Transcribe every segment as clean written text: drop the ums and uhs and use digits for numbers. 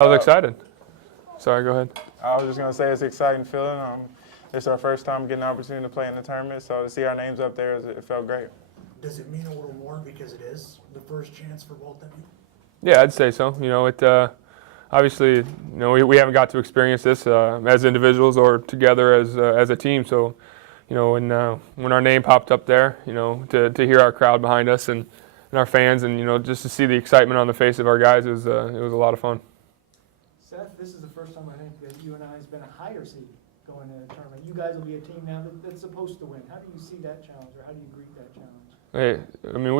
I was excited. Sorry, go ahead. I was just going to say it's an exciting feeling. It's our first time getting an opportunity to play in the tournament, so to see our names up there, it felt great. Does it mean a little more because it is the first chance for both of you? Yeah, I'd say so. Obviously, we haven't got to experience this as individuals or together as a team. So, when our name popped up there, to hear our crowd behind us and our fans, and just to see the excitement on the face of our guys, it was a lot of fun. Seth, this is the first time I think that UNI has been a higher seed going into the tournament. You guys will be a team now that's supposed to win. How do you see that challenge, or how do you greet that challenge? Hey, I mean,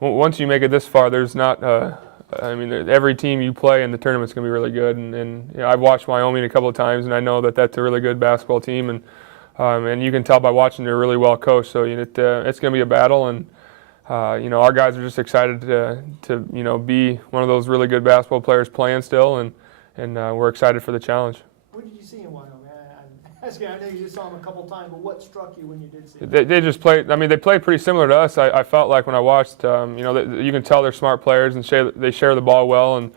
once you make it this far, there's not. Every team you play in the tournament's going to be really good, and I've watched Wyoming a couple of times, and I know that that's a really good basketball team, and you can tell by watching they're really well coached. So it's going to be a battle, and our guys are just excited to be one of those really good basketball players playing still, and we're excited for the challenge. What did you see in Wyoming? I know you just saw them a couple of times, but what struck you when you did see them? They just played. They played pretty similar to us. I felt like when I watched, you can tell they're smart players and they share the ball well, and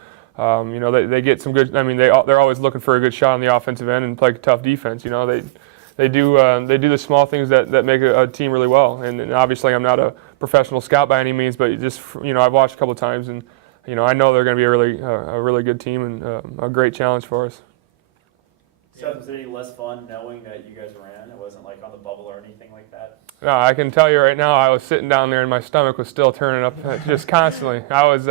they get some good. They're always looking for a good shot on the offensive end and play tough defense. They do the small things that make a team really well. And obviously, I'm not a professional scout by any means, but just I've watched a couple of times, and I know they're going to be a really good team and a great challenge for us. Seth, was it any less fun knowing that you guys were in? It wasn't like on the bubble or anything like that? No, I can tell you right now, I was sitting down there and my stomach was still turning up just constantly. I was,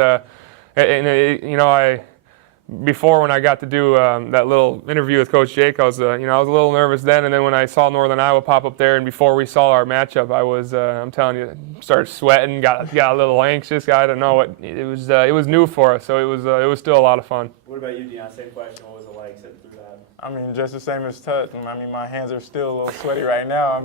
before when I got to do that little interview with Coach Jake, I was a little nervous then. And then when I saw Northern Iowa pop up there, and before we saw our matchup, I was, I'm telling you, started sweating, got a little anxious. I don't know it was new for us, so it was still a lot of fun. What about you, Deon? Same question. What was it like sitting through that? Just the same as Tuttle. My hands are still a little sweaty right now.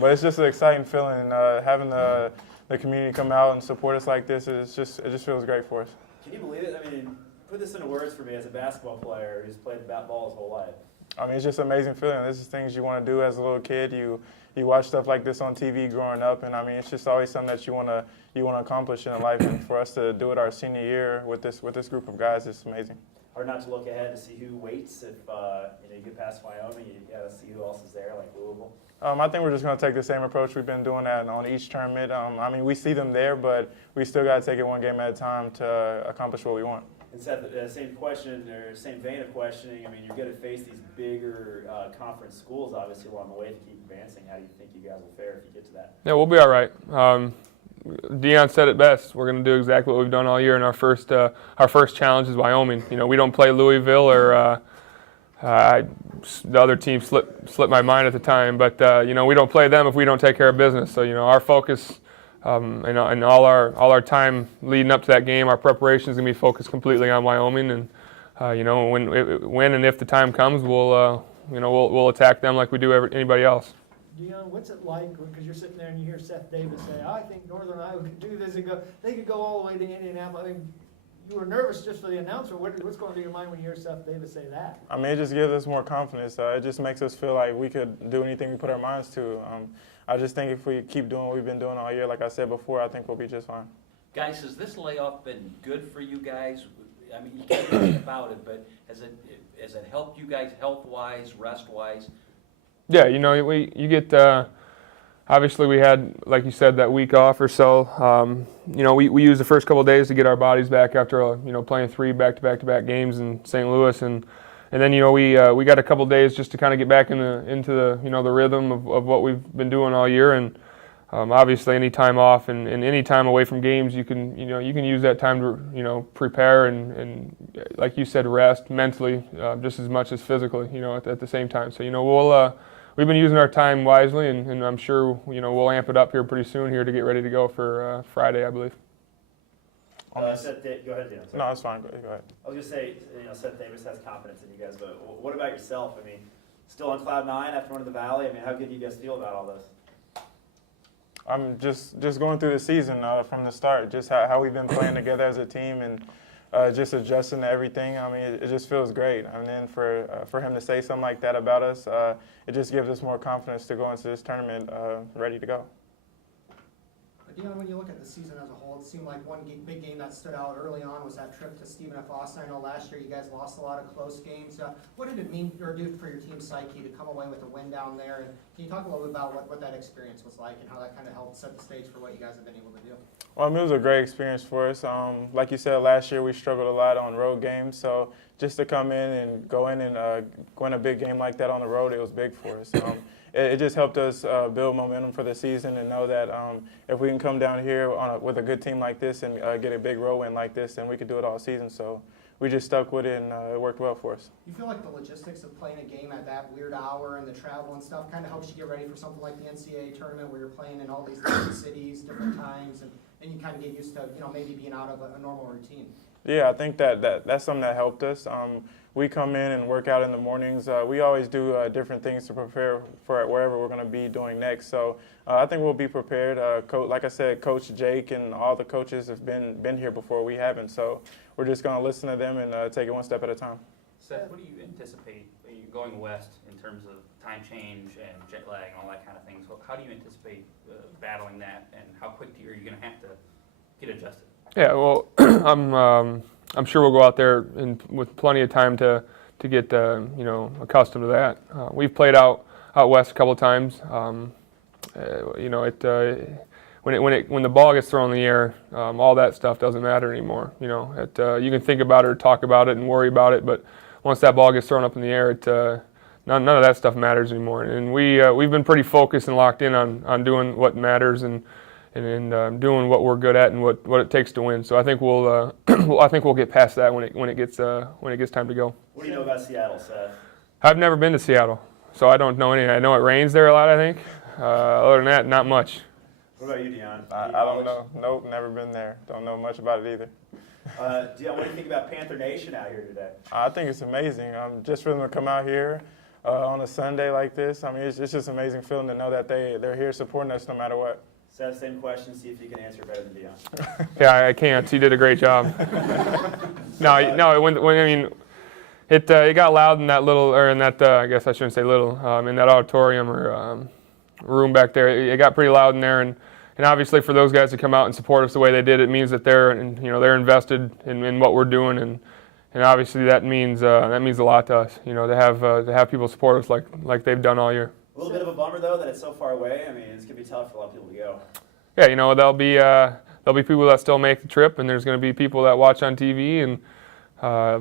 But it's just an exciting feeling, and having the community come out and support us like this it just feels great for us. Can you believe it? Put this into words for me as a basketball player who's played bat ball his whole life. It's just an amazing feeling. This is things you want to do as a little kid. You watch stuff like this on TV growing up, and it's just always something that you want to accomplish in life. And for us to do it our senior year with this group of guys, it's amazing. Hard not to look ahead to see who waits. If you get past Wyoming, you got to see who else is there, like Louisville. I think we're just going to take the same approach we've been doing that on each tournament. We see them there, but we still got to take it one game at a time to accomplish what we want. And Seth, same question, or same vein of questioning. You're going to face these bigger conference schools, obviously, along the way to keep advancing. How do you think you guys will fare if you get to that? Yeah, we'll be all right. Deon said it best. We're going to do exactly what we've done all year. And our first challenge is Wyoming. We don't play Louisville or the other team slipped my mind at the time. But we don't play them if we don't take care of business. So our focus. And all our time leading up to that game, our preparation is going to be focused completely on Wyoming, and when and if the time comes, we'll attack them like we do anybody else. Deon, what's it like because you're sitting there and you hear Seth Davis say, "I think Northern Iowa could do this and go. They could go all the way to Indianapolis." You were nervous just for the announcer. What's going through your mind when you hear Seth Davis say that? It just gives us more confidence. It just makes us feel like we could do anything we put our minds to. I just think if we keep doing what we've been doing all year, like I said before, I think we'll be just fine. Guys, has this layoff been good for you guys? You can't think about it, but has it helped you guys health-wise, rest-wise? Yeah, you get. Obviously, we had, like you said, that week off or so. We used the first couple of days to get our bodies back after playing 3 back-to-back games in St. Louis, and then we got a couple of days just to kind of get back into the rhythm of what we've been doing all year. And obviously, any time off and any time away from games, you can use that time to prepare and like you said, rest mentally just as much as physically at the same time. So we've been using our time wisely, and I'm sure we'll amp it up here pretty soon here to get ready to go for Friday, I believe. Seth, go ahead, Dan. No, it's fine. Go ahead. I was going to say, Seth Davis has confidence in you guys, but what about yourself? Still on cloud 9 after winning the Valley. How good do you guys feel about all this? I'm just going through the season from the start, just how we've been playing together as a team and just adjusting to everything. It just feels great. And then for him to say something like that about us, it just gives us more confidence to go into this tournament ready to go. Deon, when you look at the season as a whole, it seemed like one big game that stood out early on was that trip to Stephen F. Austin. I know last year you guys lost a lot of close games. What did it mean or do for your team's psyche to come away with a win down there? And can you talk a little bit about what that experience was like and how that kind of helped set the stage for what you guys have been able to do? Well, it was a great experience for us. Like you said, last year we struggled a lot on road games, so just to come in and go in and win a big game like that on the road, it was big for us. It just helped us build momentum for the season and know that if we can come down here with a good team like this and get a big road win like this, then we could do it all season. So we just stuck with it, and it worked well for us. You feel like the logistics of playing a game at that weird hour and the travel and stuff kind of helps you get ready for something like the NCAA tournament where you're playing in all these different cities, different times, and you kind of get used to, maybe being out of a normal routine? Yeah, I think that's something that helped us. We come in and work out in the mornings. We always do different things to prepare for wherever we're going to be doing next. So I think we'll be prepared. Like I said, Coach Jake and all the coaches have been here before. We haven't. So we're just going to listen to them and take it one step at a time. Seth, what do you anticipate going west in terms of time change and jet lag and all that kind of things? How do you anticipate battling that, and how quick are you going to have to get adjusted? Yeah, well, I'm sure we'll go out there with plenty of time to get accustomed to that. We've played out west a couple of times. When the ball gets thrown in the air, all that stuff doesn't matter anymore. You can think about it or talk about it and worry about it, but once that ball gets thrown up in the air, none of that stuff matters anymore. And we've been pretty focused and locked in on doing what matters and doing what we're good at and what it takes to win. So I think we'll get past that when it gets time to go. What do you know about Seattle, Seth? I've never been to Seattle, so I don't know anything. I know it rains there a lot, I think. Other than that, not much. What about you, Deon? I don't know. Nope, never been there. Don't know much about it either. Deon, what do you think about Panther Nation out here today? I think it's amazing. Just for them to come out here on a Sunday like this, I mean, it's just an amazing feeling to know that they're here supporting us no matter what. Seth, same question. See if you can answer better than Deon. Yeah, I can't. He did a great job. It got loud in that I guess I shouldn't say little, in that auditorium or room back there. It got pretty loud in there, and obviously for those guys to come out and support us the way they did, it means that they're invested in what we're doing, and obviously that means a lot to us. To have people support us like they've done all year. A little bit of a bummer, though, that it's so far away. I mean, it's going to be tough for a lot of people to go. Yeah, there'll be people that still make the trip, and there's going to be people that watch on TV, and I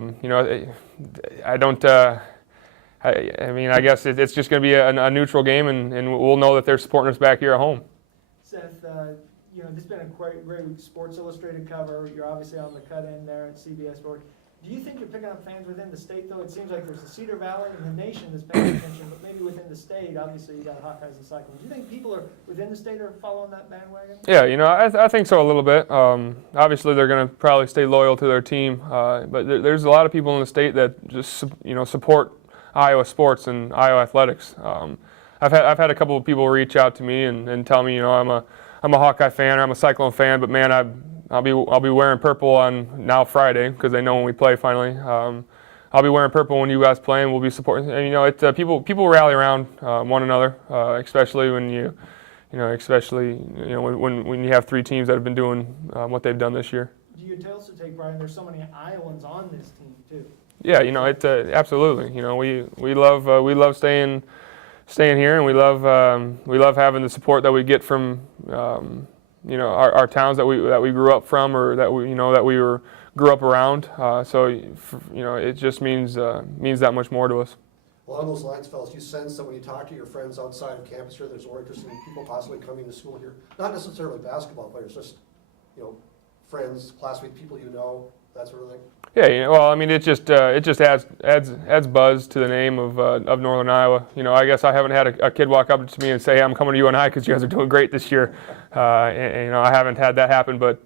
guess it's just going to be a neutral game, and we'll know that they're supporting us back here at home. Seth, this has been a great Sports Illustrated cover. You're obviously on the cut end there at CBS Sports. Do you think you're picking up fans within the state, though? It seems like there's the Cedar Valley and the nation that's paying attention, but maybe within the state, obviously you got Hawkeyes and Cyclones. Do you think people within the state are following that bandwagon? Yeah, I think so a little bit. Obviously they're going to probably stay loyal to their team, but there's a lot of people in the state that just support Iowa sports and Iowa athletics. I've had a couple of people reach out to me and tell me, I'm a Hawkeye fan or I'm a Cyclone fan, but man, I'll be wearing purple on now Friday because they know when we play finally. I'll be wearing purple when you guys play, and we'll be supporting. And people rally around one another, especially when when you have three teams that have been doing what they've done this year. Do you also take pride? There's so many Iowans on this team too. Yeah, absolutely. We love staying here, and we love having the support that we get from our towns that we grew up from, or that we grew up around. It just means that much more to us. Along those lines, fellas, you sense that when you talk to your friends outside of campus here, there's more interest in people possibly coming to school here? Not necessarily basketball players, just friends, classmates, people that sort of thing. Yeah, it just adds buzz to the name of Northern Iowa. I guess I haven't had a kid walk up to me and say, "Hey, I'm coming to UNI because you guys are doing great this year." I haven't had that happen, but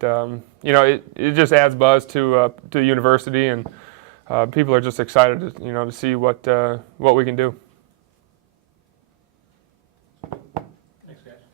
it just adds buzz to the university, and people are just excited to see what we can do.